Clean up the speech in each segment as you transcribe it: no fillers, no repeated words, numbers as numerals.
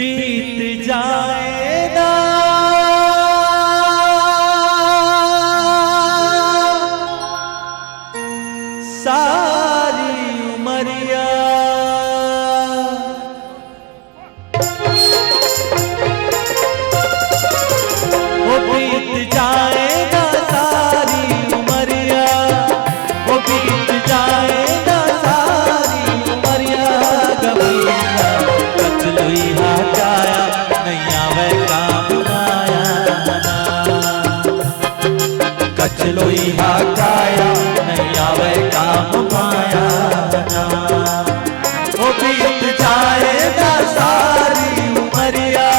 बीत जाएगा सारी उमरिया, वो बीत जाएगा सारी उमरिया, वो बीत जाएगा सारी उमरिया। गबैया कचलुई हटाया नहीं आवे काम आया, कचलुई हटाया नहीं आवे काम आया। वो बीत जाएगा सारी उमरिया,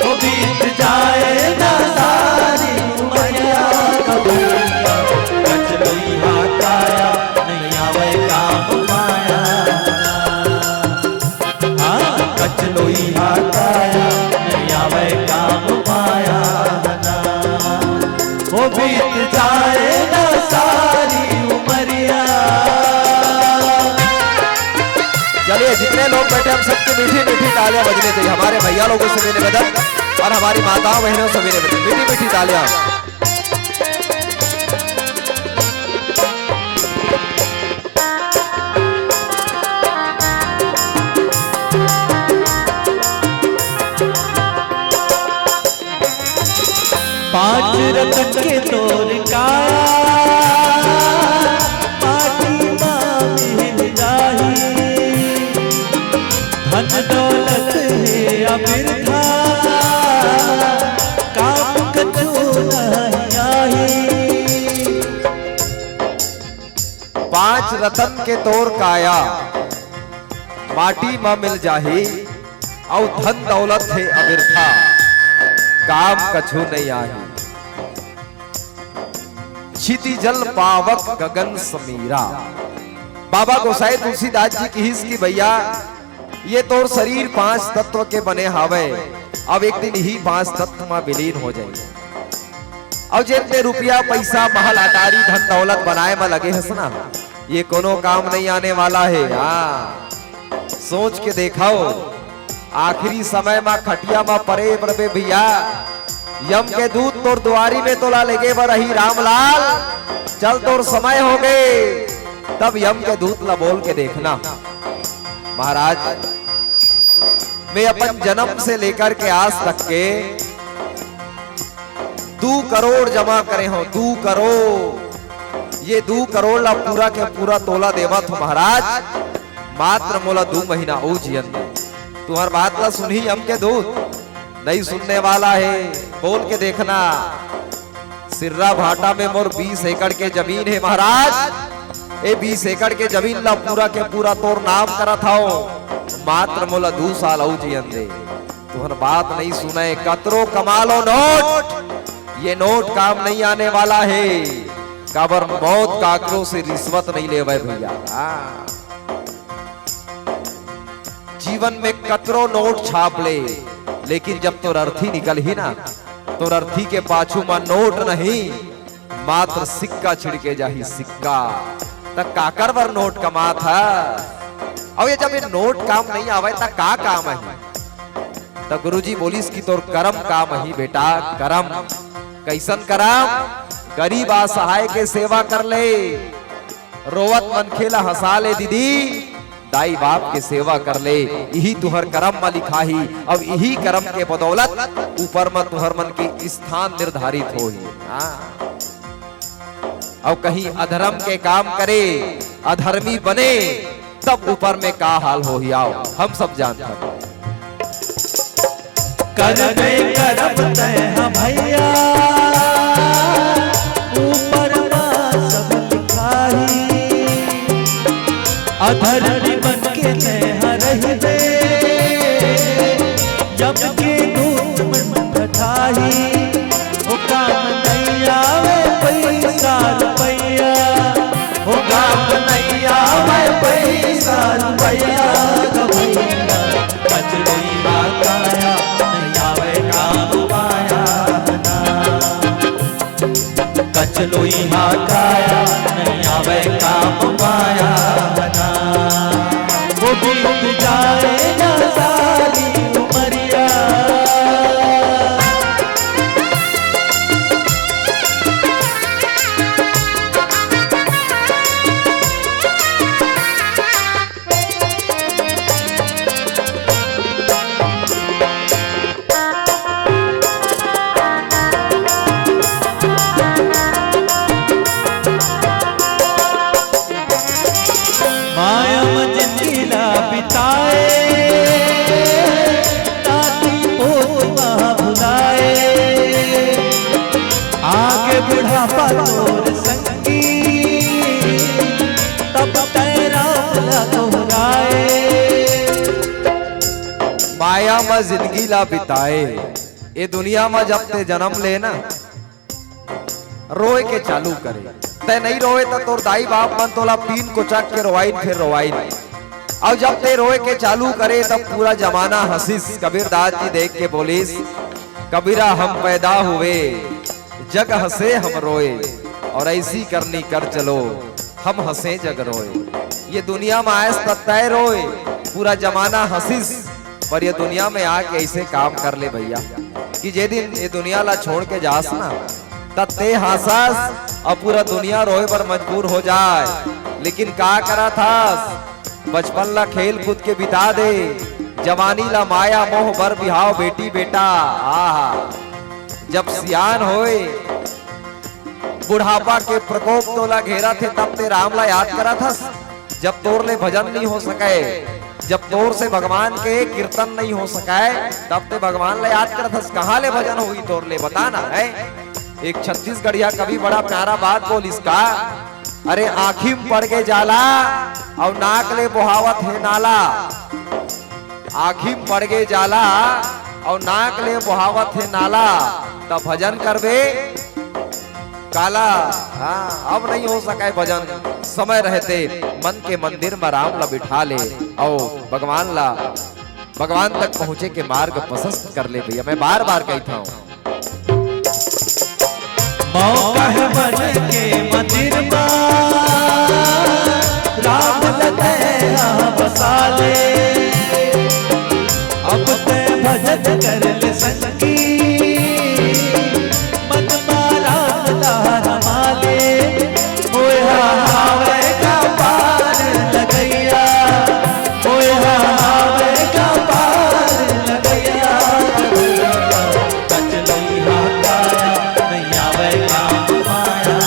वो बीत जाएगा सारी उमरिया। गबैया कचलुई हटाया नहीं आवे काम आया, हाँ कचलुई हटाया नहीं आवे काम आया। वो बीत जाएगा सारी उमरिया। चलिए जितने लोग बैठे हम सबकी मीठी मीठी तालियां बजनी चाहिए। हमारे भैया लोगों से भी निवेदन और हमारी माताओं बहनों से भी निवेदन, मीठी मीठी तालियां। पांच रतन के तोर काया माटी मां मिल जाही, धन दौलत है अबिरथा काम कछु नहीं आही। पांच रतन के तोर काया माटी में मिल जाही, और धन दौलत है अबिरथा काम कछु नहीं आही। क्षिति जल पावक गगन समीरा। बाबा गोसाई तुलसीदास जी की हिस्स की भैया ये तोर शरीर पांच तत्व के बने हावे, अब एक दिन ही पांच तत्व में विलीन हो जाएंगे। और जितने रुपया पैसा महल अटारी धन दौलत बनाए में लगे है ना, ये कोनो काम नहीं आने वाला है। हाँ सोच के देखाओ, आखिरी समय में खटिया में परे बरबे भैया यम के दूत तोर दुआरी में तोला लेगे रही रामलाल, चल तोर समय हो गए। तब यम के दूत ला बोल के देखना, महाराज मैं अपन जन्म से लेकर के आज तक के 2 करोड़ जमा करे हो, 2 करोड़। ये 2 करोड़ ला पूरा के पूरा तोला देवा तो महाराज मात्र मोला 2 महीना ओ जियन दे। तुम्हार बात ला सुनी हम के दूत नहीं सुनने वाला है, बोल के देखना। सिर्रा भाटा में मोर 20 एकड़ के जमीन है महाराज, ए 20 एकड़ के जमीन ला पूरा के पूरा तोर नाम करा था, मात्र मोला 2 साल औ जियन दे। तुम्हार बात नहीं सुने, कतरो कमा लो नोट, ये नोट काम नहीं आने वाला है। काबर मौत काकरों से रिश्वत नहीं ले भैया। जीवन में कतरो नोट छाप ले, लेकिन जब तो अर्थी निकल ही ना, तो अर्थी के पाछू में नोट नहीं मात्र सिक्का छिड़के जाही सिक्का। तक काकर बर नोट कमा था। अब ये जब ये नोट काम नहीं आवे तक का काम है? तो गुरुजी बोलिस की तोर कर्म काम ही बेटा, कर्म। कैसन कर्म? गरीब असहाय के सेवा कर ले, रोवत मन खेला हंसा ले दीदी, दाई बाप के सेवा कर ले, यही तुहर कर्म में लिखा ही। अब यही कर्म के बदौलत ऊपर में तुहर मन की स्थान निर्धारित हो ही। अब कहीं अधर्म के काम करे, अधर्मी बने, तब ऊपर में का हाल हो ही आओ हम सब जानते हैं। करबे करब तय भैया ऊपर में सब लिखा ही, अधर्मी बन के तय रहिबे जब के दूत मन बैठाही। ओ काम नहीं आवे पैसा रुपया, ओ काम नहीं आवे पैसा रुपया। गबैया कचलुई हटाया नहीं आवे काम आया, कचलुई हटाया नहीं आवे काम आया। वो भी ला दोहराए। माया में जिंदगी ला बिताए। ये दुनिया में जब ते जन्म ले ना रोए के चालू करे, ते नहीं रोए तो तोर दाई बाप मन तोला पीन को चक के रोवाइन फिर रोवाइन। और जब ते रोए के चालू करे तब पूरा जमाना हंसिस। कबीरदास जी देख के बोलिस, कबीरा हम पैदा हुए जग हंसे हम रोए, और ऐसी करनी कर चलो हम हंसे जग रोए। ये दुनिया में आयस तय रोए, पूरा जमाना हंसिस, पर ये दुनिया में आके ऐसे काम कर ले भैया कि जे दिन ये दुनिया ला छोड़ के जास ना तब ते हंसास और पूरा दुनिया रोए पर मजबूर हो जाए। लेकिन का करा था, बचपन ला खेल कूद के बिता दे, जवानी ला माया मोह बर बिहाव बेटी बेटा। आहा, जब सियान होए बुढ़ापा के प्रकोप तोला घेरा थे तब ते राम ला याद करा था। जब तोर ले भजन नहीं हो सके, जब तोर से भगवान के कीर्तन नहीं हो सके तब ते भगवान ला याद करा था। कहाँ ले भजन हुई तोर ले बताना है। एक छत्तीसगढ़िया कवि बड़ा प्यारा बात बोल इसका, अरे आँखी में पड़ के जाला और नाक ले बोहावत है नाला। आँखी में पड़ के जाला और नाक ले बोहावत है नाला, तब भजन करबे काला। हाँ, अब नहीं हो सका है भजन। समय रहते मन के मंदिर में राम ला बिठा ले और भगवान तक पहुंचे के मार्ग प्रशस्त कर ले भैया। मैं बार बार कहता हूँ, मौका है बन के मंदिर में राम लगे बसा ले। अब ते भजन कर ले संगी मन मारा रमा ले। होए हावे का पार लगैया, होए हावे का पार लगैया। कचलई हाकाया नहीं आवे काम माया,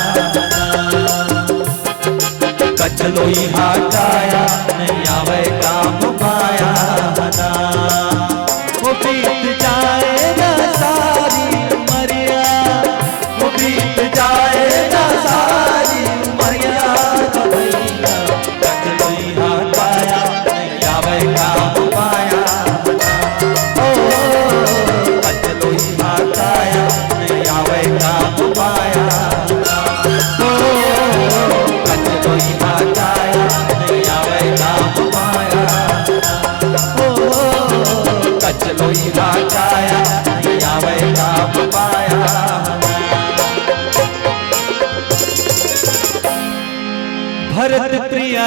कचलोई हाकाया नहीं आवे काम माया ना। वो बीत जाए ना सारी उमरिया, वो बीत जाए ना सारी उमरिया। कचलोई हाकाया नहीं आवे काम माया, ओ कचलोई हाकाया नहीं आवे काम माया, ओ कचलोई हाकाया नहीं आवे काम माया, ओ कचलोई हाकाया नहीं आवे काम माया। भरत प्रिय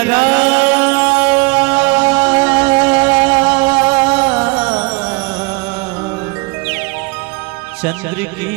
चंद्र की